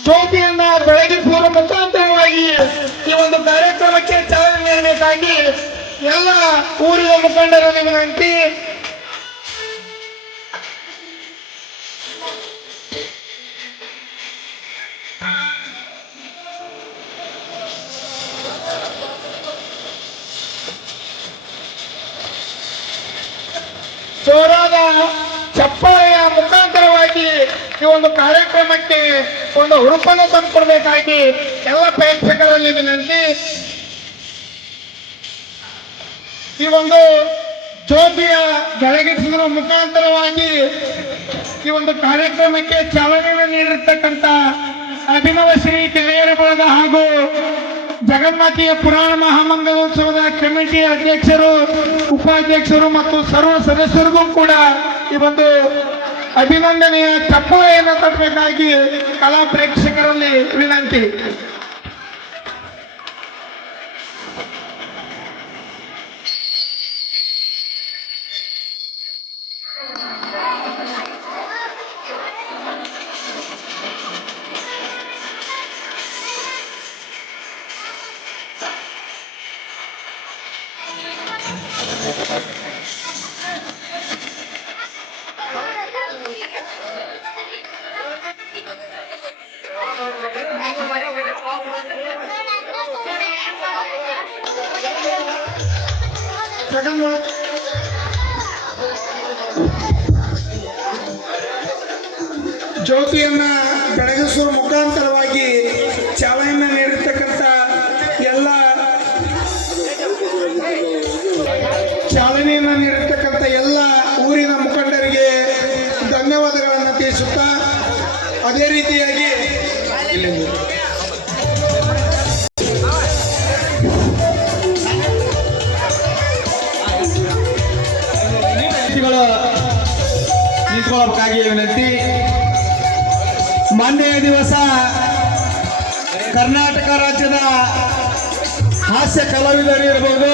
ಜ್ಯೋತಿಯನ್ನ ಬೆಳಗಿಸುವ ಮುಖಾಂತರವಾಗಿ ಈ ಒಂದು ಕಾರ್ಯಕ್ರಮಕ್ಕೆ ಚಾಲನೆ ನೀಡಬೇಕಾಗಿ ಎಲ್ಲ ಊರಿನ ಮುಖಂಡರು ವಿನಂತಿ ಈ ಒಂದು ಕಾರ್ಯಕ್ರಮಕ್ಕೆ ಒಂದು ಹುರುಪನ್ನು ತಂದುಕೊಡ್ಬೇಕಾಗಿ ಎಲ್ಲ ಪ್ರೇಕ್ಷಕರಲ್ಲಿ ವಿನಂತಿ. ಈ ಒಂದು ಜ್ಯೋತಿಯ ಬೆಳಗಿಸುವ ಮುಖಾಂತರವಾಗಿ ಈ ಒಂದು ಕಾರ್ಯಕ್ರಮಕ್ಕೆ ಚಾಲನೆ ನೀಡಿರ್ತಕ್ಕಂಥ ಅಭಿನವ ಶ್ರೀ ಕಿರಿಯರ ಬಳಗ ಹಾಗೂ ಜಗನ್ಮಾತೆಯ ಪುರಾಣ ಮಹಾಮಂಗಲೋತ್ಸವದ ಕಮಿಟಿ ಅಧ್ಯಕ್ಷರು, ಉಪಾಧ್ಯಕ್ಷರು ಮತ್ತು ಸರ್ವ ಸದಸ್ಯರಿಗೂ ಕೂಡ ಈ ಒಂದು ಅಭಿನಂದನೆಯ ಚಪ್ಪಾಳೆಯನ್ನು ತಟ್ಟಬೇಕಾಗಿ ಕಲಾ ಪ್ರೇಕ್ಷಕರಲ್ಲಿ ವಿನಂತಿ ಜಗನ್ಮಾತೆ ಜ್ಯೋತಿಯನ್ನ ಬೆಳಗಿಸುವ ಮುಖಾಂತರವಾಗಿ ಚಾಲನೆ ನೀಡಿರ್ತಕ್ಕಂಥ ಎಲ್ಲ ಚಾಲನೆಯನ್ನು ನೀಡಿರ್ತಕ್ಕಂಥ ಎಲ್ಲ ಊರಿನ ಮುಖಂಡರಿಗೆ ಧನ್ಯವಾದಗಳನ್ನು ತಿಳಿಸುತ್ತಾ, ಅದೇ ರೀತಿಯಾಗಿ ನಿಂತ್ಕೊಳ್ಳಬೇಕಾಗಿ ವಿನಂತಿ. ಮೊನ್ನೆಯ ದಿವಸ ಕರ್ನಾಟಕ ರಾಜ್ಯದ ಹಾಸ್ಯ ಕಲಾವಿದರಿರ್ಬೋದು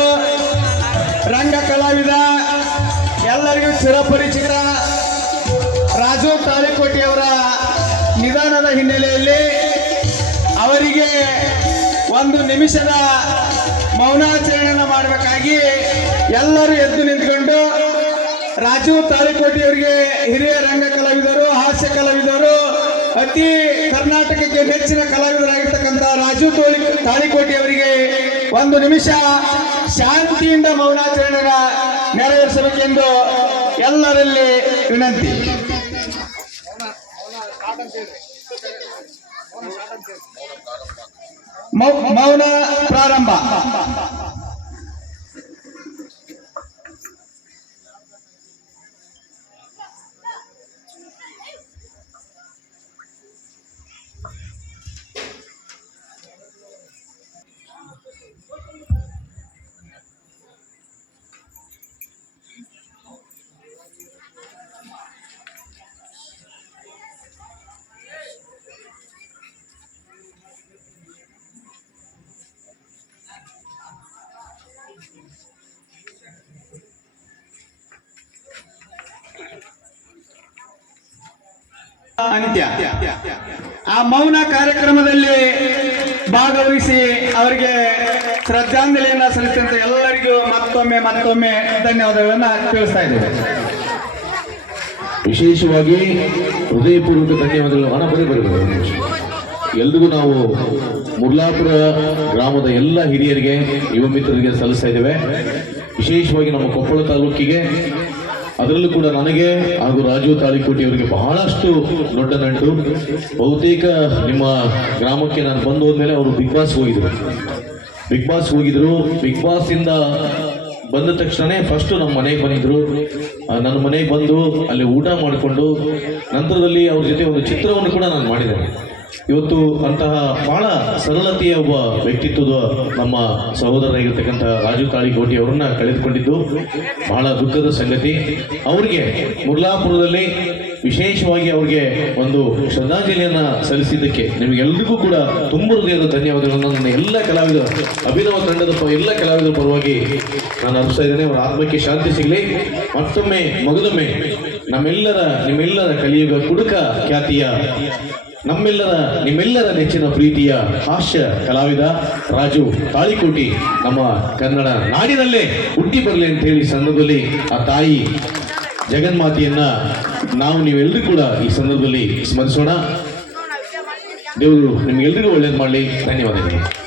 ರಂಗ ಕಲಾವಿದ, ಎಲ್ಲರಿಗೂ ಚಿರಪರಿಚಿತ ರಾಜು ತಾಳಿಕೋಟಿಯವರ ನಿಧನದ ಹಿನ್ನೆಲೆಯಲ್ಲಿ ಅವರಿಗೆ ಒಂದು ನಿಮಿಷದ ಮೌನಾಚರಣೆಯನ್ನು ಮಾಡಬೇಕಾಗಿ ಎಲ್ಲರೂ ಎದ್ದು ನಿಂತ್ಕೊಂಡು ರಾಜು ತಾಳಿಕೋಟಿಯವರಿಗೆ ಹಿರಿಯ ರಂಗ ಕಲಾವಿದರು, ಹಾಸ್ಯ ಕಲಾವಿದರು, ಅತಿ ಕರ್ನಾಟಕಕ್ಕೆ ನೆಚ್ಚಿನ ಕಲಾವಿದರಾಗಿರ್ತಕ್ಕಂಥ ರಾಜು ತೋಳಿ ತಾಳಿಕೋಟಿ ಅವರಿಗೆ ಒಂದು ನಿಮಿಷ ಶಾಂತಿಯಿಂದ ಮೌನಾಚರಣೆ ನೆರವೇರಿಸಬೇಕೆಂದು ಎಲ್ಲರಲ್ಲಿ ವಿನಂತಿ. ಮೌನ ಪ್ರಾರಂಭ. ಅಂತ್ಯ. ಆ ಮೌನ ಕಾರ್ಯಕ್ರಮದಲ್ಲಿ ಭಾಗವಹಿಸಿ ಅವರಿಗೆ ಶ್ರದ್ಧಾಂಜಲಿಯನ್ನ ಸಲ್ಲಿಸಿದಂತ ಎಲ್ಲರಿಗೂ ಮತ್ತೊಮ್ಮೆ ಮತ್ತೊಮ್ಮೆ ಧನ್ಯವಾದಗಳನ್ನ ತಿಳಿಸ್ತಾ ಇದ್ದೇವೆ. ವಿಶೇಷವಾಗಿ ಹೃದಯಪೂರ್ವಕ ಧನ್ಯವಾದಗಳು. ಹಣ ಬರೀ. ಎಲ್ರಿಗೂ ನಾವು ಮುರ್ಲಾಪುರ ಗ್ರಾಮದ ಎಲ್ಲ ಹಿರಿಯರಿಗೆ, ಯುವ ಮಿತ್ರರಿಗೆ ಸಲ್ಲಿಸ್ತಾ ಇದ್ದೇವೆ. ವಿಶೇಷವಾಗಿ ನಮ್ಮ ಕೊಪ್ಪಳ ತಾಲೂಕಿಗೆ ಅದರಲ್ಲೂ ಕೂಡ ನನಗೆ ಹಾಗೂ ರಾಜು ತಾಳಿಕೋಟಿ ಅವರಿಗೆ ಬಹಳಷ್ಟು ದೊಡ್ಡ ನಂಟು. ಬಹುತೇಕ ನಿಮ್ಮ ಗ್ರಾಮಕ್ಕೆ ನಾನು ಬಂದು ಹೋದ್ಮೇಲೆ ಅವರು ಬಿಗ್ ಬಾಸ್ ಹೋಗಿದ್ರು. ಬಿಗ್ ಬಾಸ್ ಹೋಗಿದ್ರು. ಬಿಗ್ ಬಾಸ್ ಇಂದ ಬಂದ ತಕ್ಷಣನೇ ಫಸ್ಟ್ ನಮ್ಮ ಮನೆಗೆ ಬಂದಿದ್ರು. ನನ್ನ ಮನೆಗೆ ಬಂದು ಅಲ್ಲಿ ಊಟ ಮಾಡಿಕೊಂಡು ನಂತರದಲ್ಲಿ ಅವ್ರ ಜೊತೆ ಒಂದು ಚಿತ್ರವನ್ನು ಕೂಡ ನಾನು ಮಾಡಿದ್ದೇನೆ. ಇವತ್ತು ಅಂತಹ ಬಹಳ ಸರಳತೆಯ ಒಬ್ಬ ವ್ಯಕ್ತಿತ್ವದ ನಮ್ಮ ಸಹೋದರರಾಗಿರ್ತಕ್ಕಂಥ ರಾಜು ತಾಳಿಕೋಟಿ ಅವರನ್ನ ಕಳೆದುಕೊಂಡಿದ್ದು, ಬಹಳ ದುಃಖದ ಸಂಗತಿ. ಅವರಿಗೆ ಮುರ್ಲಾಪುರದಲ್ಲಿ ವಿಶೇಷವಾಗಿ ಅವ್ರಿಗೆ ಒಂದು ಶ್ರದ್ಧಾಂಜಲಿಯನ್ನ ಸಲ್ಲಿಸಿದ್ದಕ್ಕೆ ನಿಮಗೆಲ್ಲರಿಗೂ ಕೂಡ ತುಂಬ ಹೃದಯದ ಧನ್ಯವಾದಗಳನ್ನು ನನ್ನ ಎಲ್ಲ ಕಲಾವಿದರ ಅಭಿನವ ತಂಡದ ಎಲ್ಲ ಕಲಾವಿದರ ಪರವಾಗಿ ನಾನು ಅರ್ಪಿಸ್ತಾ ಇದ್ದೇನೆ. ಅವರ ಆತ್ಮಕ್ಕೆ ಶಾಂತಿ ಸಿಗಲಿ. ಮತ್ತೊಮ್ಮೆ ಮಗದೊಮ್ಮೆ ನಮ್ಮೆಲ್ಲರ, ನಿಮ್ಮೆಲ್ಲರ ಕಲಿಯುಗ ಕುಡುಕ ಖ್ಯಾತಿಯ, ನಮ್ಮೆಲ್ಲರ, ನಿಮ್ಮೆಲ್ಲರ ನೆಚ್ಚಿನ ಪ್ರೀತಿಯ ಹಾಸ್ಯ ಕಲಾವಿದ ರಾಜು ತಾಳಿಕೋಟಿ ನಮ್ಮ ಕನ್ನಡ ನಾಡಿನಲ್ಲೇ ಹುಟ್ಟಿ ಬರಲಿ ಅಂತ ಹೇಳಿ ಸಂದರ್ಭದಲ್ಲಿ ಆ ತಾಯಿ ಜಗನ್ಮಾತೆಯನ್ನ ನಾವು ನೀವೆಲ್ಲರೂ ಕೂಡ ಈ ಸಂದರ್ಭದಲ್ಲಿ ಸ್ಮರಿಸೋಣ. ದೇವರು ನಿಮ್ಗೆಲ್ರಿಗೂ ಒಳ್ಳೇದು ಮಾಡಲಿ. ಧನ್ಯವಾದಗಳು.